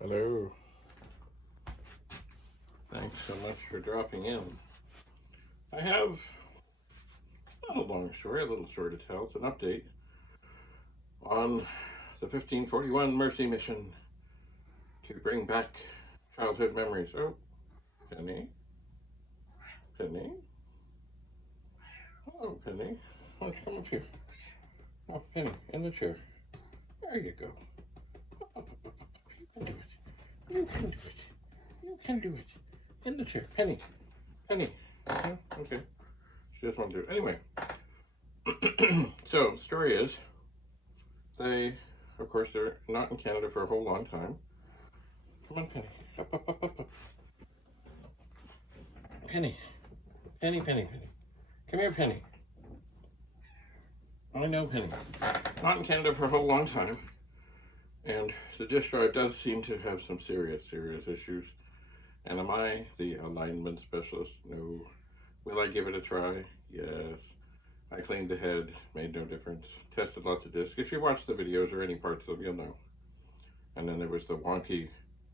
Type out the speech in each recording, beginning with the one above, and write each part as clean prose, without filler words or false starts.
Hello. Thanks so much for dropping in. I have not a long story, a little story to tell. It's an update on the 1541 Mercy mission to bring back childhood memories. Oh, Penny. Penny. Oh, Penny. Why don't you come up here? Oh, Penny, in the chair. There you go. Up. You can do it. You can do it. In the chair. Penny. Penny. Oh, okay. She doesn't want to do it. Anyway. So, the story is, they, of course, they're not in Canada for a whole long time. Come on, Penny. Up. Penny. Penny. Come here, Penny. I know, Penny. Not in Canada for a whole long time. And the disk drive does seem to have some serious issues. And am I the alignment specialist? No. Will I give it a try? Yes. I cleaned the head, made no difference. Tested lots of discs. If you watch the videos or any parts of them, you'll know. And then there was the wonky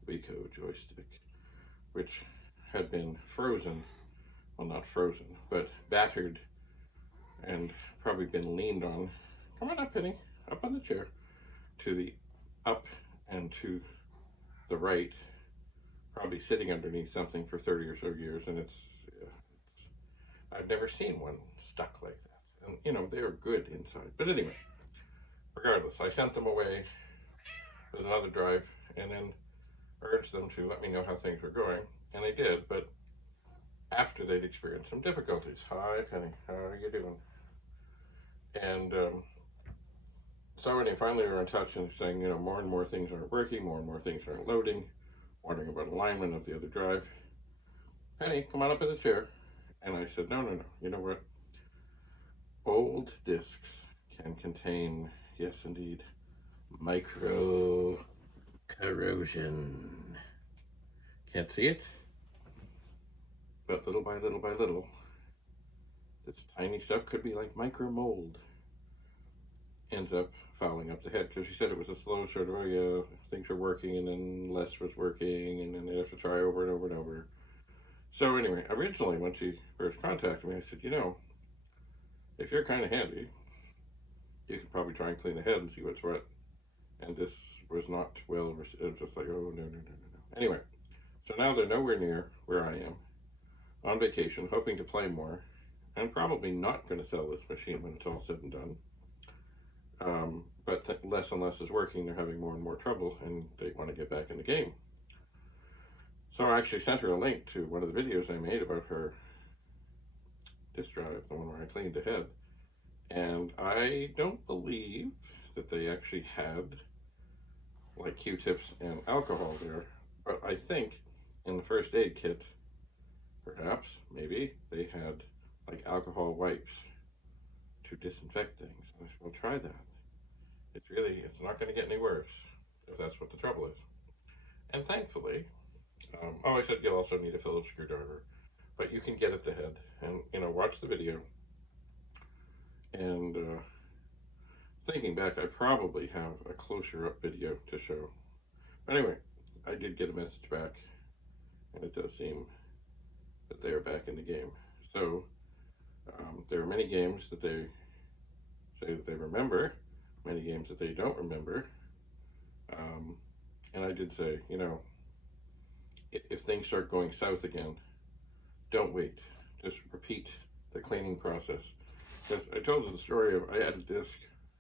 Ricoh joystick, which had been frozen. Well, not frozen, but battered and probably been leaned on. Come on up, Penny. Up on the chair. To the up and to the right, probably sitting underneath something for 30 or so years, and I've never seen one stuck like that. And you know, they were good inside. But anyway, regardless, I sent them away with another drive and then urged them to let me know how things were going, and they did, but after they'd experienced some difficulties. Hi, Penny, how are you doing? And so when they finally were in touch and saying, you know, more and more things aren't working, more and more things aren't loading, wondering about alignment of the other drive. Penny, come on up in the chair. And I said, no. You know what? Old discs can contain, yes indeed, micro corrosion. Can't see it? But little by little, this tiny stuff could be like micro mold. Ends up fouling up the head, because she said it was a slow sort of, oh yeah, things are working, and then less was working, and then they'd have to try over and over. So anyway, originally when she first contacted me, I said, you know, if you're kind of handy, you could probably try and clean the head and see what's what. And this was not well received. It was just like, oh no. Anyway, so now they're nowhere near where I am, on vacation, hoping to play more, and probably not going to sell this machine when it's all said and done. But less and less is working. They're having more and more trouble, and they want to get back in the game. So I actually sent her a link to one of the videos I made about her disk drive, the one where I cleaned the head. And I don't believe that they actually had like Q-tips and alcohol there, but I think in the first aid kit, perhaps, maybe, they had like alcohol wipes to disinfect things. I said, well, try that. It's not going to get any worse if that's what the trouble is. And thankfully, I said you'll also need a Phillips screwdriver, but you can get at the head and, you know, watch the video. And thinking back, I probably have a closer up video to show. But anyway, I did get a message back, and it does seem that they are back in the game. So there are many games that they say that they remember, many games that they don't remember. And I did say, you know, if things start going south again, don't wait. Just repeat the cleaning process. Because I told you the story of, I had a disc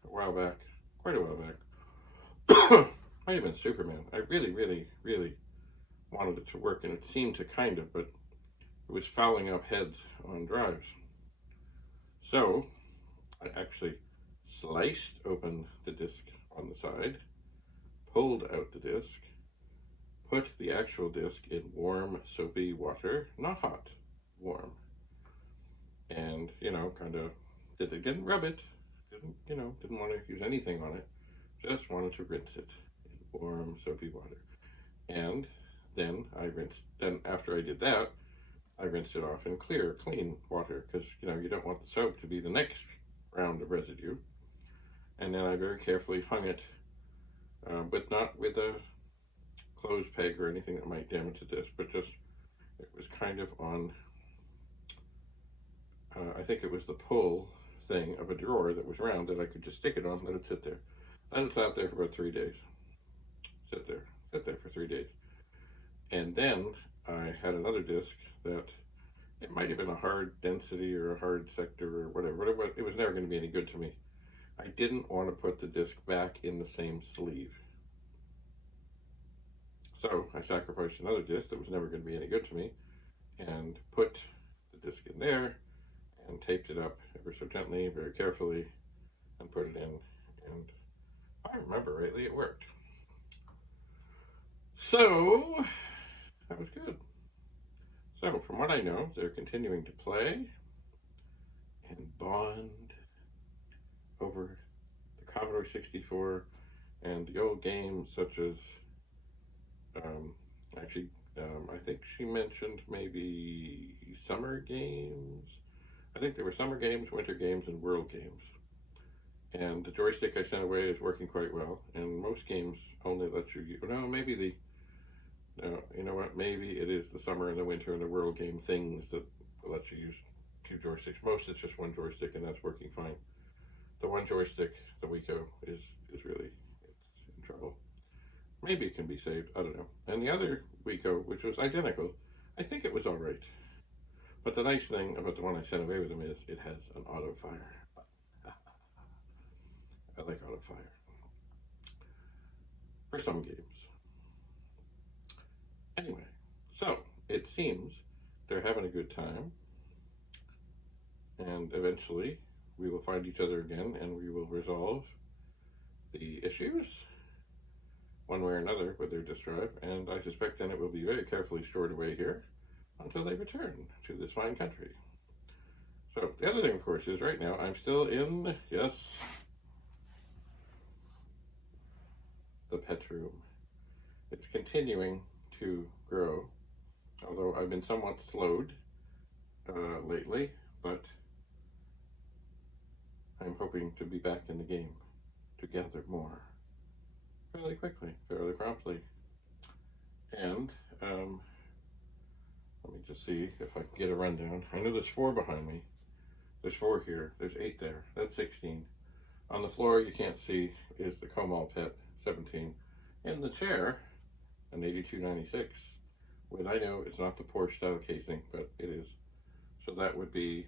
a while back, quite a while back. Might have been Superman. I really wanted it to work, and it seemed to kind of, but it was fouling up heads on drives. So I actually sliced open the disc on the side, pulled out the disc, put the actual disc in warm, soapy water, not hot, warm. And, you know, kind of didn't rub it, didn't want to use anything on it, just wanted to rinse it in warm, soapy water. And then after I did that, I rinsed it off in clear, clean water, because, you know, you don't want the soap to be the next round of residue. And then I very carefully hung it, but not with a closed peg or anything that might damage the disc, but just it was kind of on, I think it was the pull thing of a drawer that was round that I could just stick it on, let it sit there. Let it sat there for about 3 days. Sit there for 3 days. And then I had another disc that it might have been a hard density or a hard sector or whatever, but it was never going to be any good to me. I didn't want to put the disc back in the same sleeve. So I sacrificed another disc that was never going to be any good to me and put the disc in there and taped it up ever so gently, very carefully, and put it in. And if I remember rightly, it worked. So that was good. So from what I know, they're continuing to play and bond over the Commodore 64 and the old games such as, I think she mentioned maybe summer games. I think there were summer games, winter games, and world games. And the joystick I sent away is working quite well. And most games only let you, you know what, maybe it is the summer and the winter and the world game things that let you use 2 joysticks. Most it's just 1 joystick, and that's working fine. The 1 joystick, the Wico, is really, it's in trouble. Maybe it can be saved, I don't know. And the other Wico, which was identical, I think it was all right. But the nice thing about the one I sent away with them is it has an auto fire. I like auto fire for some games. Anyway, so it seems they're having a good time, and eventually we will find each other again and we will resolve the issues one way or another with their disk drive, and I suspect then it will be very carefully stored away here until they return to this fine country. So the other thing, of course, is right now I'm still in, yes, the pet room. It's continuing to grow, although I've been somewhat slowed lately, but I'm hoping to be back in the game to gather more fairly quickly, fairly promptly. And let me just see if I can get a rundown. I know there's 4 behind me. There's 4 here. There's 8 there. That's 16. On the floor, you can't see, is the Commodore Pet 17. In the chair, an 8296. Well, I know it's not the Porsche style casing, but it is. So that would be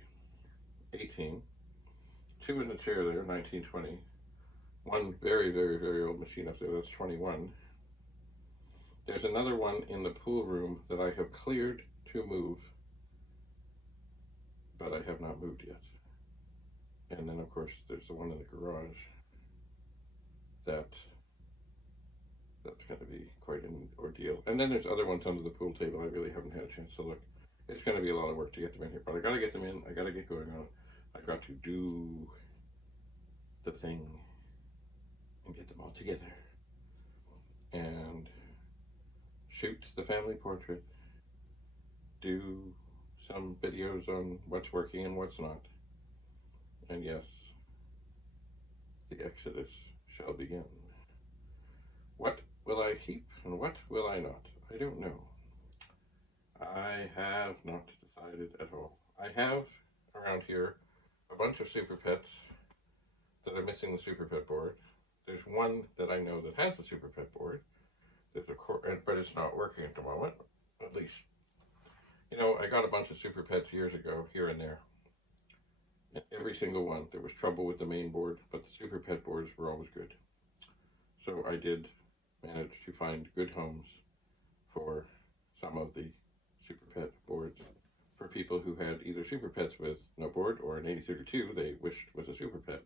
18. 2 in the chair there, 1920. 1 very, very, very old machine up there, that's 21. There's another one in the pool room that I have cleared to move, but I have not moved yet. And then, of course, there's the one in the garage that's going to be quite an ordeal. And then there's other ones under the pool table I really haven't had a chance to look. It's going to be a lot of work to get them in here, but I got to get them in. I got to get going on. I got to do the thing and get them all together and shoot the family portrait, do some videos on what's working and what's not, and yes, the exodus shall begin. What will I keep and what will I not? I don't know. I have not decided at all. I have around here a bunch of Super Pets that are missing the Super Pet board. There's one that I know that has the Super Pet board. There's but it's not working at the moment. At least, you know, I got a bunch of Super Pets years ago, here and there. And every single one, there was trouble with the main board, but the Super Pet boards were always good. So I did manage to find good homes for some of the Super Pet boards for people who had either Super Pets with no board or an 8032 they wished was a Super Pet.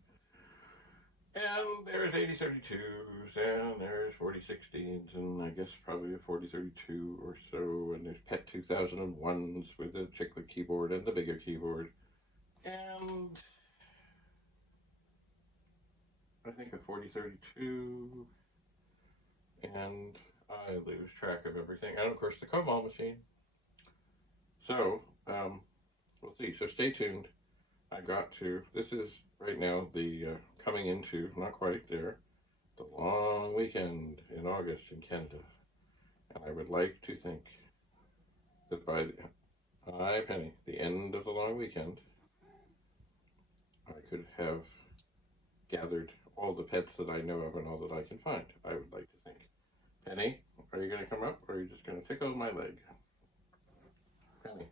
And there's 8032s, and there's 4016s, and I guess probably a 4032 or so, and there's Pet 2001s with a chiclet keyboard and the bigger keyboard, and I think a 4032, and I lose track of everything, and of course the Commodore machine. So, we'll see, so stay tuned. I got to, this is right now the coming into, not quite there, the long weekend in August in Canada. And I would like to think that by Penny, the end of the long weekend, I could have gathered all the pets that I know of and all that I can find. I would like to think. Penny, are you going to come up, or are you just going to tickle my leg? Penny.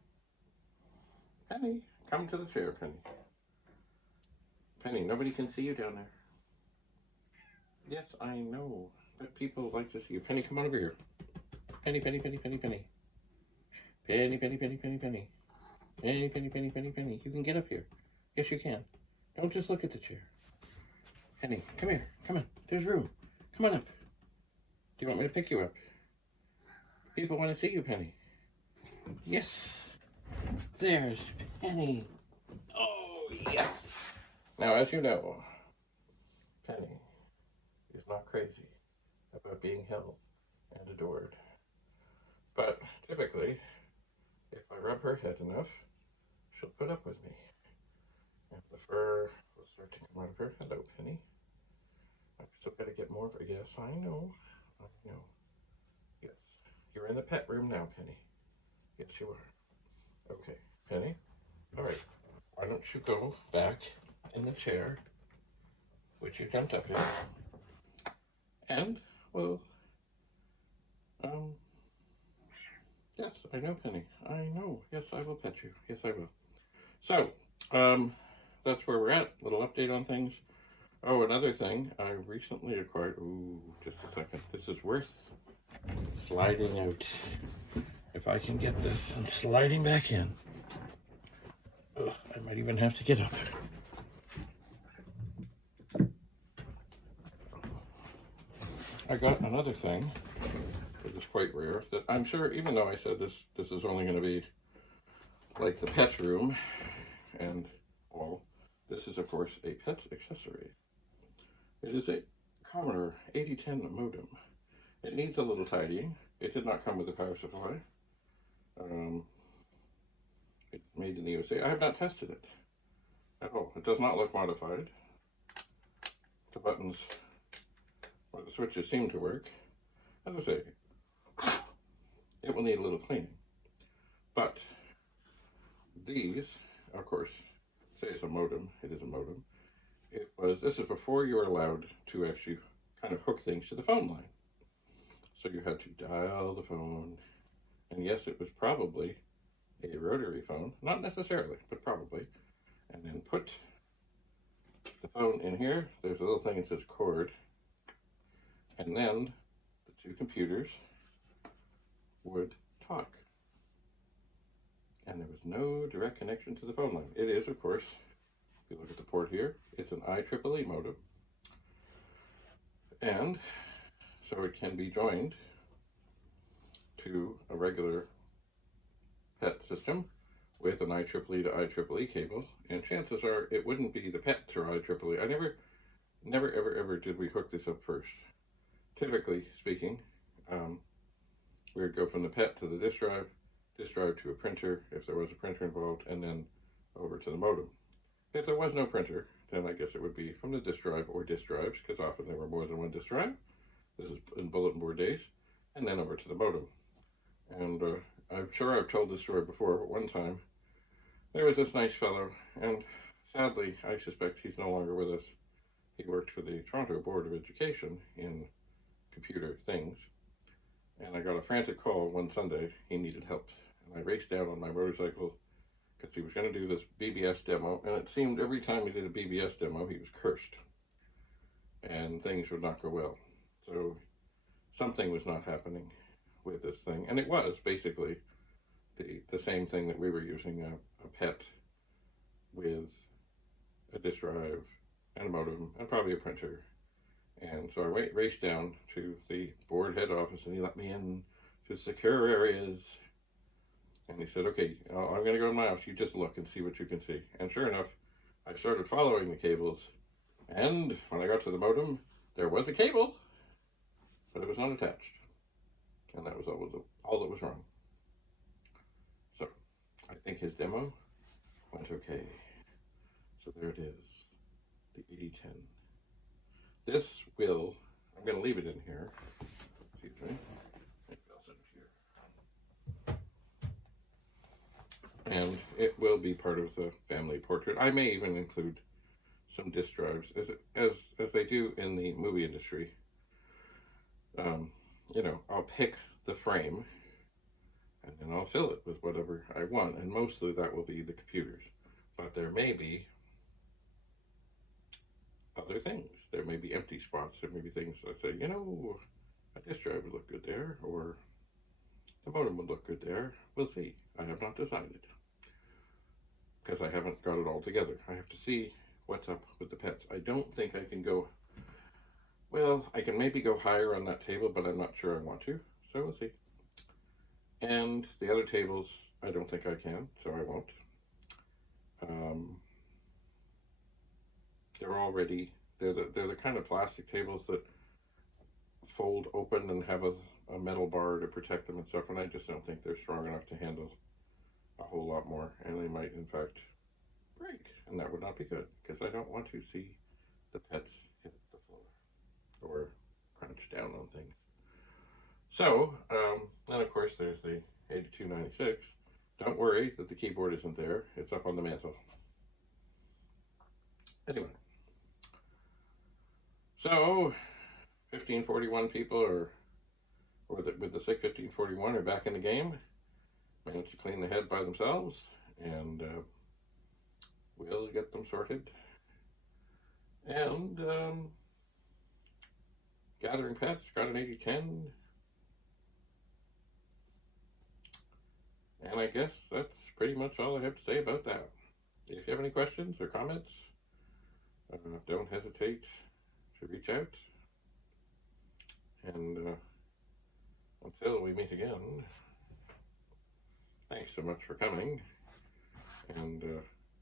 Penny, come to the chair, Penny. Penny, nobody can see you down there. Yes, I know, but people like to see you. Penny, come on over here. Penny, Penny, Penny, Penny, Penny. Penny, Penny, Penny, Penny, Penny. Penny, Penny, Penny, Penny, Penny. You can get up here. Yes, you can. Don't just look at the chair. Penny, come here. Come on. There's room. Come on up. Do you want me to pick you up? People want to see you, Penny. Yes. There's Penny. Oh, yes. Now, as you know, Penny is not crazy about being held and adored. But typically, if I rub her head enough, she'll put up with me. And the fur will start to come out of her. Hello, Penny. I've still got to get more, but yes, I know. I know. Yes. You're in the pet room now, Penny. Yes, you are. Okay, Penny. All right. Why don't you go back in the chair, which you jumped up in, and, well, yes, I know, Penny. I know. Yes, I will pet you. Yes, I will. So, that's where we're at. Little update on things. Oh, another thing. I recently acquired... Ooh, just a second. This is worth sliding out. If I can get this and sliding back in. Ugh, I might even have to get up. I got another thing that is quite rare that I'm sure, even though I said this is only going to be like the pet room and all, this is of course a pet accessory. It is a Commodore 8010 modem. It needs a little tidying. It did not come with a power supply. It's made in the USA. I have not tested it at all. It does not look modified. The buttons or the switches seem to work. As I say, it will need a little cleaning. But these, of course, say it's a modem. It is a modem. This is before you were allowed to actually kind of hook things to the phone line. So you had to dial the phone. And yes, it was probably a rotary phone. Not necessarily, but probably. And then put the phone in here. There's a little thing that says cord. And then the two computers would talk. And there was no direct connection to the phone line. It is, of course, if you look at the port here, it's an IEEE modem. And so it can be joined to a regular pet system with an IEEE to IEEE cable. And chances are it wouldn't be the pet to IEEE. I never, ever did we hook this up first. Typically speaking, we would go from the pet to the disk drive to a printer, if there was a printer involved, and then over to the modem. If there was no printer, then I guess it would be from the disk drive or disk drives, because often there were more than one disk drive. This is in bulletin board days, and then over to the modem. And I'm sure I've told this story before, but one time there was this nice fellow, and sadly, I suspect he's no longer with us. He worked for the Toronto Board of Education in computer things, and I got a frantic call one Sunday. He needed help, and I raced down on my motorcycle because he was going to do this BBS demo, and it seemed every time he did a BBS demo he was cursed and things would not go well. So something was not happening with this thing, and it was basically the same thing that we were using, a pet with a disk drive and a modem and probably a printer. And so I raced down to the board head office, and he let me in to secure areas. And he said, okay, I'm going to go to my office. You just look and see what you can see. And sure enough, I started following the cables. And when I got to the modem, there was a cable, but it was not attached. And that was all that was wrong. So I think his demo went okay. So there it is, the 8010. I'm going to leave it in here. Excuse me. Maybe I'll set and it will be part of the family portrait. I may even include some disk drives, as they do in the movie industry. You know, I'll pick the frame and then I'll fill it with whatever I want, and mostly that will be the computers. But there may be other things. There may be empty spots. There may be things that say, you know, a disk drive would look good there, or the modem would look good there. We'll see. I have not decided, because I haven't got it all together. I have to see what's up with the pets. I don't think I can go, well, I can maybe go higher on that table, but I'm not sure I want to, so we'll see. And the other tables, I don't think I can, so I won't. They're the kind of plastic tables that fold open and have a metal bar to protect them and stuff, and I just don't think they're strong enough to handle a whole lot more, and they might in fact break, and that would not be good, because I don't want to see the pets hit the floor or crunch down on things. So, and of course there's the 8296. Don't worry that the keyboard isn't there, it's up on the mantle. Anyway, so 1541 people with the SICK 1541 are back in the game, managed to clean the head by themselves, and we'll get them sorted. And Gathering Pets got an 8010. And I guess that's pretty much all I have to say about that. If you have any questions or comments, don't hesitate to reach out. And until we meet again, thanks so much for coming. And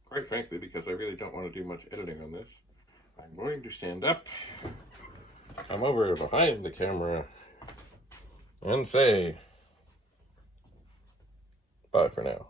quite frankly, because I really don't want to do much editing on this, I'm going to stand up, come over behind the camera, and say bye for now.